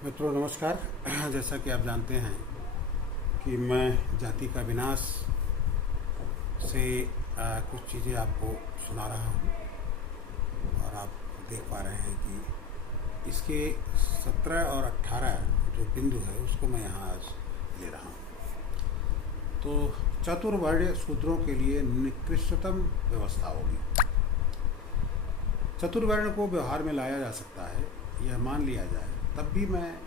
मित्रों नमस्कार। जैसा कि आप जानते हैं कि मैं जाति का विनाश से कुछ चीज़ें आपको सुना रहा हूँ और आप देख पा रहे हैं कि इसके 17 और 18 जो बिंदु है उसको मैं यहाँ आज ले रहा हूँ। तो चतुर्वर्ण शूद्रों के लिए निकृष्टतम व्यवस्था होगी। चतुर्वर्ण को व्यवहार में लाया जा सकता है, यह मान लिया जाए, तब भी मैं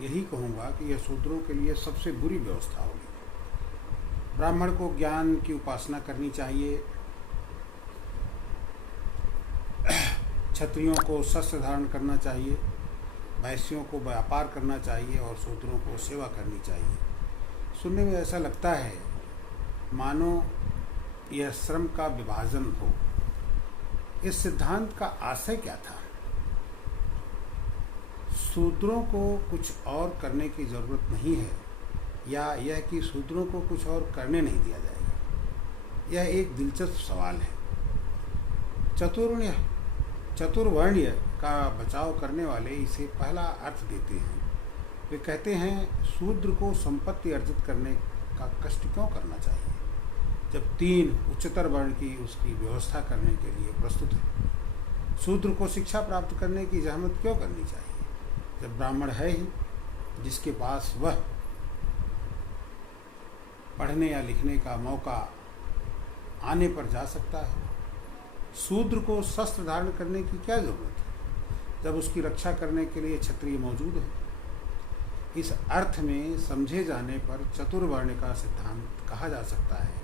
यही कहूँगा कि यह शूद्रों के लिए सबसे बुरी व्यवस्था होगी। ब्राह्मण को ज्ञान की उपासना करनी चाहिए, क्षत्रियों को शस्त्र धारण करना चाहिए, वैश्यों को व्यापार करना चाहिए और शूद्रों को सेवा करनी चाहिए। सुनने में ऐसा लगता है मानो यह श्रम का विभाजन हो। इस सिद्धांत का आशय क्या था? शूद्रों को कुछ और करने की ज़रूरत नहीं है, या यह कि शूद्रों को कुछ और करने नहीं दिया जाएगा। यह एक दिलचस्प सवाल है। चतुर्वर्ण्य का बचाव करने वाले इसे पहला अर्थ देते हैं। वे कहते हैं शूद्र को संपत्ति अर्जित करने का कष्ट क्यों करना चाहिए जब 3 उच्चतर वर्ण की उसकी व्यवस्था करने के लिए प्रस्तुत है। शूद्र को शिक्षा प्राप्त करने की जहमत क्यों करनी चाहिए जब ब्राह्मण है ही जिसके पास वह पढ़ने या लिखने का मौका आने पर जा सकता है। शूद्र को शस्त्र धारण करने की क्या जरूरत है जब उसकी रक्षा करने के लिए क्षत्रिय मौजूद है। इस अर्थ में समझे जाने पर चतुर्वर्ण का सिद्धांत कहा जा सकता है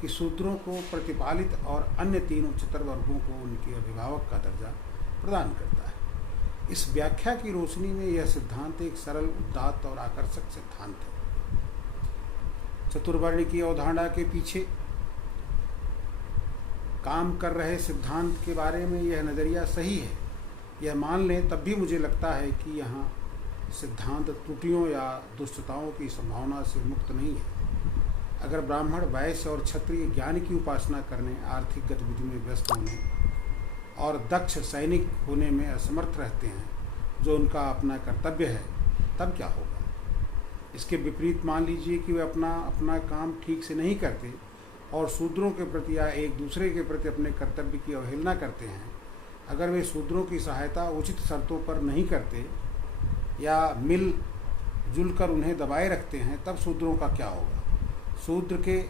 कि शूद्रों को प्रतिपालित और अन्य 3 उच्चतर वर्गों को उनके अभिभावक का दर्जा प्रदान करता है। इस व्याख्या की रोशनी में यह सिद्धांत एक सरल, उदात्त और आकर्षक सिद्धांत है। चतुर्वर्ण की अवधारणा के पीछे काम कर रहे सिद्धांत के बारे में यह नज़रिया सही है, यह मान लें, तब भी मुझे लगता है कि यहाँ सिद्धांत त्रुटियों या दुष्टताओं की संभावना से मुक्त नहीं है। अगर ब्राह्मण, वैश्य और क्षत्रिय ज्ञान की उपासना करने, आर्थिक गतिविधि में व्यस्त होने और दक्ष सैनिक होने में असमर्थ रहते हैं, जो उनका अपना कर्तव्य है, तब क्या होगा? इसके विपरीत मान लीजिए कि वे अपना काम ठीक से नहीं करते और शूद्रों के प्रति या एक दूसरे के प्रति अपने कर्तव्य की अवहेलना करते हैं। अगर वे शूद्रों की सहायता उचित शर्तों पर नहीं करते या मिल जुल कर उन्हें दबाए रखते हैं, तब शूद्रों का क्या होगा? शूद्र के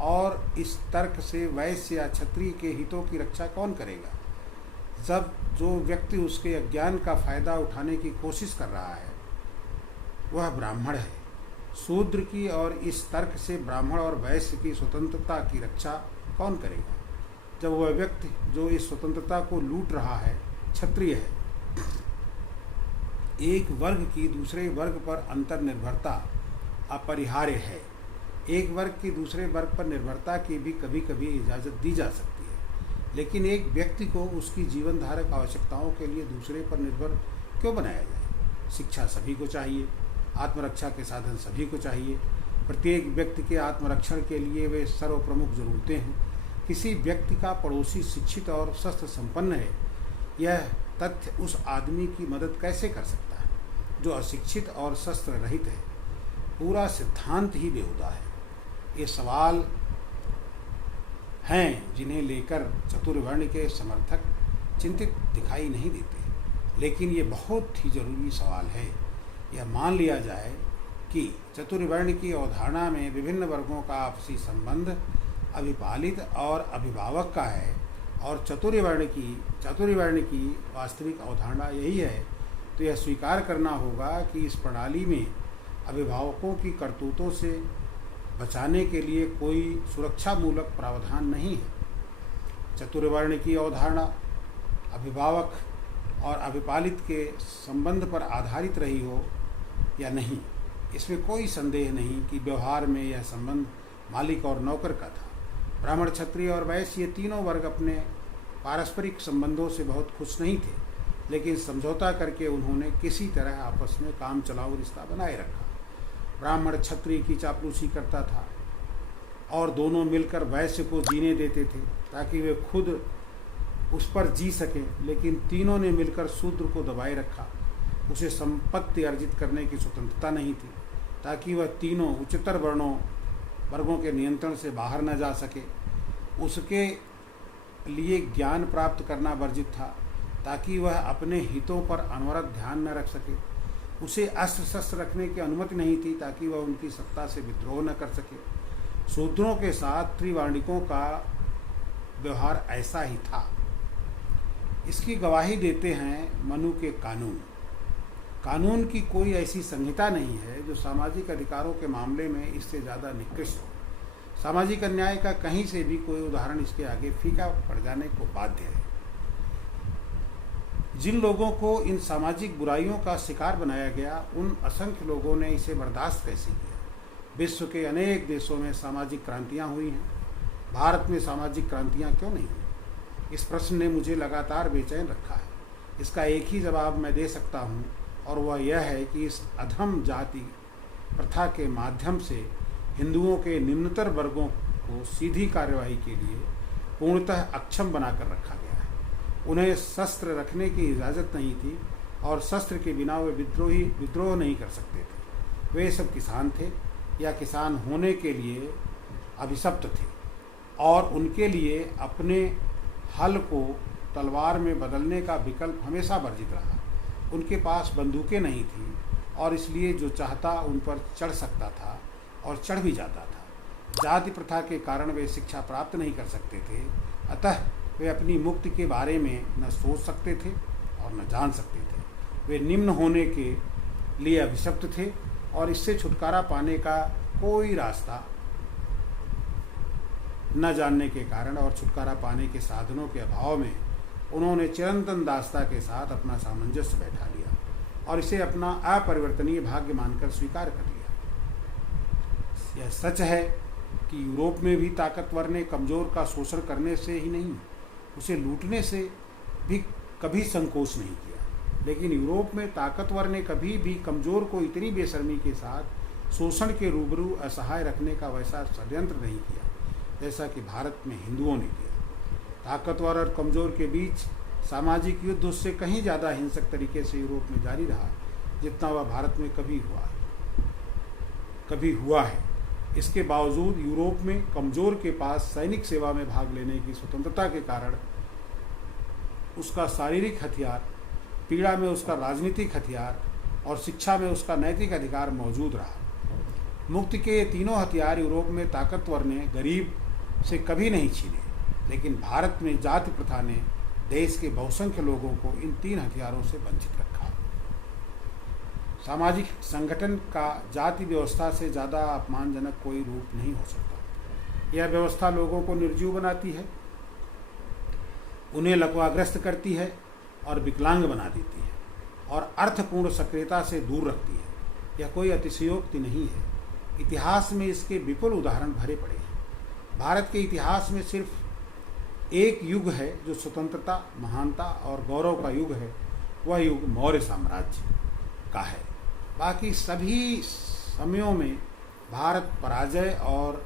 और इस तर्क से वैश्य या क्षत्रिय के हितों की रक्षा कौन करेगा जब जो व्यक्ति उसके अज्ञान का फायदा उठाने की कोशिश कर रहा है वह ब्राह्मण है? शूद्र की और इस तर्क से ब्राह्मण और वैश्य की स्वतंत्रता की रक्षा कौन करेगा जब वह व्यक्ति जो इस स्वतंत्रता को लूट रहा है क्षत्रिय है? एक वर्ग की दूसरे वर्ग पर अंतर्निर्भरता अपरिहार्य है। एक वर्ग की दूसरे वर्ग पर निर्भरता की भी कभी कभी इजाज़त दी जा सकती है, लेकिन एक व्यक्ति को उसकी जीवन धारक आवश्यकताओं के लिए दूसरे पर निर्भर क्यों बनाया जाए? शिक्षा सभी को चाहिए, आत्मरक्षा के साधन सभी को चाहिए। प्रत्येक व्यक्ति के आत्मरक्षण के लिए वे सर्वप्रमुख जरूरतें हैं। किसी व्यक्ति का पड़ोसी शिक्षित और शस्त्र संपन्न है, यह तथ्य उस आदमी की मदद कैसे कर सकता है जो अशिक्षित और शस्त्र रहित है? पूरा सिद्धांत ही बेहुदा है। ये सवाल हैं जिन्हें लेकर चतुर्वर्ण के समर्थक चिंतित दिखाई नहीं देते, लेकिन ये बहुत ही जरूरी सवाल है। यह मान लिया जाए कि चतुर्वर्ण की अवधारणा में विभिन्न वर्गों का आपसी संबंध अभिपालित और अभिभावक का है और चतुर्वर्ण की वास्तविक अवधारणा यही है, तो यह स्वीकार करना होगा कि इस प्रणाली में अभिभावकों की करतूतों से बचाने के लिए कोई सुरक्षामूलक प्रावधान नहीं है। चतुर्वर्ण की अवधारणा अभिभावक और अभिपालित के संबंध पर आधारित रही हो या नहीं, इसमें कोई संदेह नहीं कि व्यवहार में यह संबंध मालिक और नौकर का था। ब्राह्मण, क्षत्रिय और वैश्य, ये तीनों वर्ग अपने पारस्परिक संबंधों से बहुत खुश नहीं थे, लेकिन समझौता करके उन्होंने किसी तरह आपस में काम चलाऊ रिश्ता बनाए रखा। ब्राह्मण क्षत्रिय की चापलूसी करता था और दोनों मिलकर वैश्य को जीने देते थे ताकि वे खुद उस पर जी सकें, लेकिन तीनों ने मिलकर शूद्र को दबाए रखा। उसे संपत्ति अर्जित करने की स्वतंत्रता नहीं थी, ताकि वह तीनों उच्चतर वर्गों के नियंत्रण से बाहर न जा सके। उसके लिए ज्ञान प्राप्त करना वर्जित था, ताकि वह अपने हितों पर अनवरत ध्यान न रख सके। उसे अस्त्र शस्त्र रखने की अनुमति नहीं थी, ताकि वह उनकी सत्ता से विद्रोह न कर सके। शूद्रों के साथ त्रिवर्णिकों का व्यवहार ऐसा ही था। इसकी गवाही देते हैं मनु के कानून। कानून की कोई ऐसी संहिता नहीं है जो सामाजिक अधिकारों के मामले में इससे ज़्यादा निकृष्ट हो। सामाजिक अन्याय का कहीं से भी कोई उदाहरण इसके आगे फीका पड़ जाने को बाध्य है। जिन लोगों को इन सामाजिक बुराइयों का शिकार बनाया गया, उन असंख्य लोगों ने इसे बर्दाश्त कैसे किया। विश्व के अनेक देशों में सामाजिक क्रांतियाँ हुई हैं, भारत में सामाजिक क्रांतियाँ क्यों नहीं हुई? इस प्रश्न ने मुझे लगातार बेचैन रखा है। इसका एक ही जवाब मैं दे सकता हूँ, और वह यह है कि इस अधम जाति प्रथा के माध्यम से हिंदुओं के निम्नतर वर्गों को सीधी कार्यवाही के लिए पूर्णतः अक्षम बनाकर रखा गया है। उन्हें शस्त्र रखने की इजाज़त नहीं थी, और शस्त्र के बिना वे विद्रोह नहीं कर सकते थे। वे सब किसान थे या किसान होने के लिए अभिशप्त थे, और उनके लिए अपने हल को तलवार में बदलने का विकल्प हमेशा वर्जित रहा। उनके पास बंदूकें नहीं थी, और इसलिए जो चाहता उन पर चढ़ सकता था और चढ़ भी जाता था। जाति प्रथा के कारण वे शिक्षा प्राप्त नहीं कर सकते थे, अतः वे अपनी मुक्ति के बारे में न सोच सकते थे और न जान सकते थे। वे निम्न होने के लिए अभिशप्त थे, और इससे छुटकारा पाने का कोई रास्ता न जानने के कारण और छुटकारा पाने के साधनों के अभाव में उन्होंने चिरंतन दासता के साथ अपना सामंजस्य बैठा लिया और इसे अपना अपरिवर्तनीय भाग्य मानकर स्वीकार कर लिया। यह सच है कि यूरोप में भी ताकतवर ने कमज़ोर का शोषण करने से ही नहीं, उसे लूटने से भी कभी संकोच नहीं किया। लेकिन यूरोप में ताकतवर ने कभी भी कमज़ोर को इतनी बेशर्मी के साथ शोषण के रूबरू असहाय रखने का वैसा षड्यंत्र नहीं किया जैसा कि भारत में हिंदुओं ने किया। ताकतवर और कमज़ोर के बीच सामाजिक युद्ध उससे कहीं ज़्यादा हिंसक तरीके से यूरोप में जारी रहा जितना वह भारत में कभी हुआ है। इसके बावजूद यूरोप में कमज़ोर के पास सैनिक सेवा में भाग लेने की स्वतंत्रता के कारण उसका शारीरिक हथियार, पीड़ा में उसका राजनीतिक हथियार और शिक्षा में उसका नैतिक अधिकार मौजूद रहा। मुक्ति के ये तीनों हथियार यूरोप में ताकतवर ने गरीब से कभी नहीं छीने, लेकिन भारत में जाति प्रथा ने देश के बहुसंख्य लोगों को इन तीन हथियारों से वंचित रखा। सामाजिक संगठन का जाति व्यवस्था से ज़्यादा अपमानजनक कोई रूप नहीं हो सकता। यह व्यवस्था लोगों को निर्जीव बनाती है, उन्हें लकवाग्रस्त करती है और विकलांग बना देती है और अर्थपूर्ण सक्रियता से दूर रखती है। यह कोई अतिशयोक्ति नहीं है। इतिहास में इसके विपुल उदाहरण भरे पड़े हैं। भारत के इतिहास में सिर्फ एक युग है जो स्वतंत्रता, महानता और गौरव का युग है, वह युग मौर्य साम्राज्य का है। बाकी सभी समयों में भारत पराजय और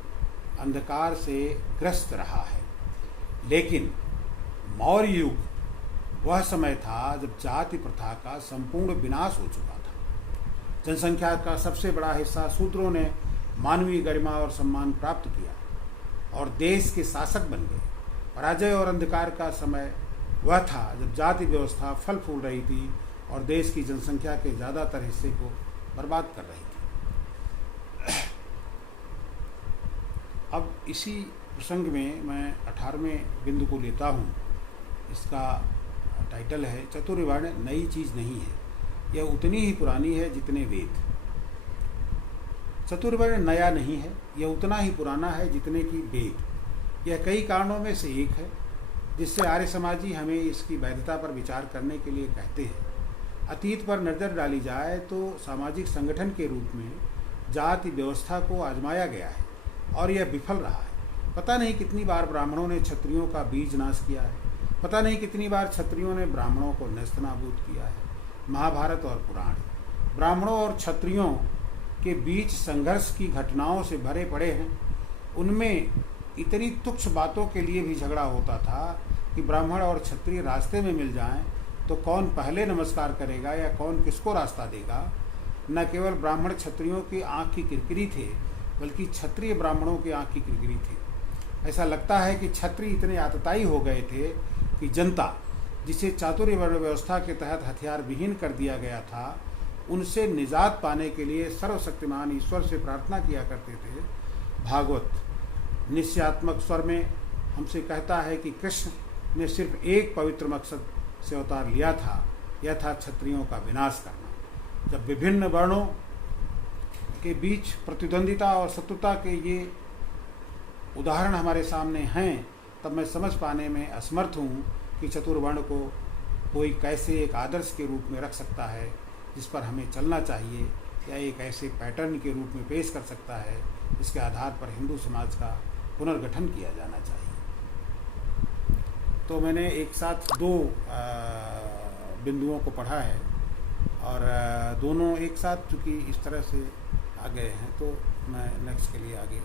अंधकार से ग्रस्त रहा है। लेकिन मौर्य युग वह समय था जब जाति प्रथा का संपूर्ण विनाश हो चुका था। जनसंख्या का सबसे बड़ा हिस्सा शूद्रों ने मानवीय गरिमा और सम्मान प्राप्त किया और देश के शासक बन गए। पराजय और अंधकार का समय वह था जब जाति व्यवस्था फल फूल रही थी और देश की जनसंख्या के ज़्यादातर हिस्से को बर्बाद कर रही थी। अब इसी प्रसंग में मैं 18वें बिंदु को लेता हूँ। इसका टाइटल है चतुर्वर्ण नई चीज़ नहीं है, यह उतनी ही पुरानी है जितने वेद। चतुर्वर्ण नया नहीं है, यह उतना ही पुराना है जितने की वेद। यह कई कारणों में से एक है जिससे आर्य समाजी हमें इसकी वैधता पर विचार करने के लिए कहते हैं। अतीत पर नज़र डाली जाए तो सामाजिक संगठन के रूप में जाति व्यवस्था को आजमाया गया है और यह विफल रहा है। पता नहीं कितनी बार ब्राह्मणों ने क्षत्रियों का बीज नाश किया है, पता नहीं कितनी बार क्षत्रियों ने ब्राह्मणों को नेस्तनाबूद किया है। महाभारत और पुराण ब्राह्मणों और क्षत्रियों के बीच संघर्ष की घटनाओं से भरे पड़े हैं। उनमें इतनी तुच्छ बातों के लिए भी झगड़ा होता था कि ब्राह्मण और क्षत्रिय रास्ते में मिल जाएं तो कौन पहले नमस्कार करेगा या कौन किसको रास्ता देगा। न केवल ब्राह्मण क्षत्रियों की आँख की किरकिरी थे, बल्कि क्षत्रिय ब्राह्मणों की आँख की किरकिरी थी। ऐसा लगता है कि क्षत्रिय इतने आतताई हो गए थे कि जनता, जिसे चातुर्य वर्ण व्यवस्था के तहत हथियार विहीन कर दिया गया था, उनसे निजात पाने के लिए सर्वशक्तिमान ईश्वर से प्रार्थना किया करते थे। भागवत निश्चयात्मक स्वर में हमसे कहता है कि कृष्ण ने सिर्फ एक पवित्र मकसद से अवतार लिया था, यह था क्षत्रियों का विनाश करना। जब विभिन्न वर्णों के बीच प्रतिद्वंदिता और शत्रुता के ये उदाहरण हमारे सामने हैं, तब मैं समझ पाने में असमर्थ हूँ कि चतुर्वर्ण को कोई कैसे एक आदर्श के रूप में रख सकता है जिस पर हमें चलना चाहिए, या एक ऐसे पैटर्न के रूप में पेश कर सकता है जिसके आधार पर हिंदू समाज का पुनर्गठन किया जाना चाहिए। तो मैंने एक साथ दो बिंदुओं को पढ़ा है, और दोनों एक साथ चूँकि इस तरह से आ गए हैं, तो मैं नेक्स्ट के लिए आगे